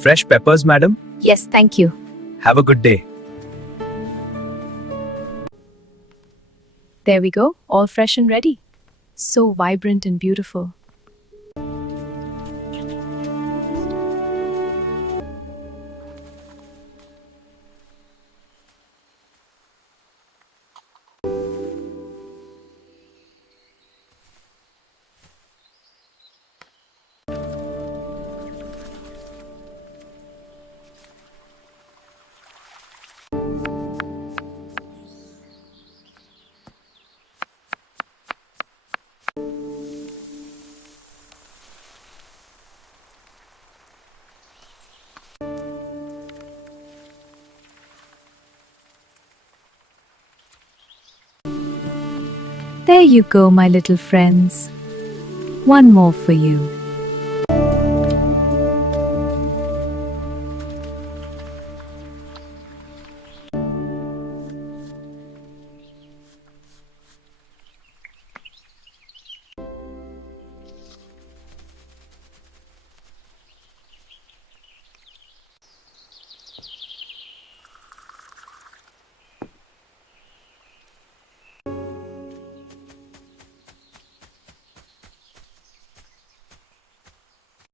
Fresh peppers, madam? Yes, thank you. Have a good day. There we go, all fresh and ready. So vibrant and beautiful. There you go, my little friends. One more for you.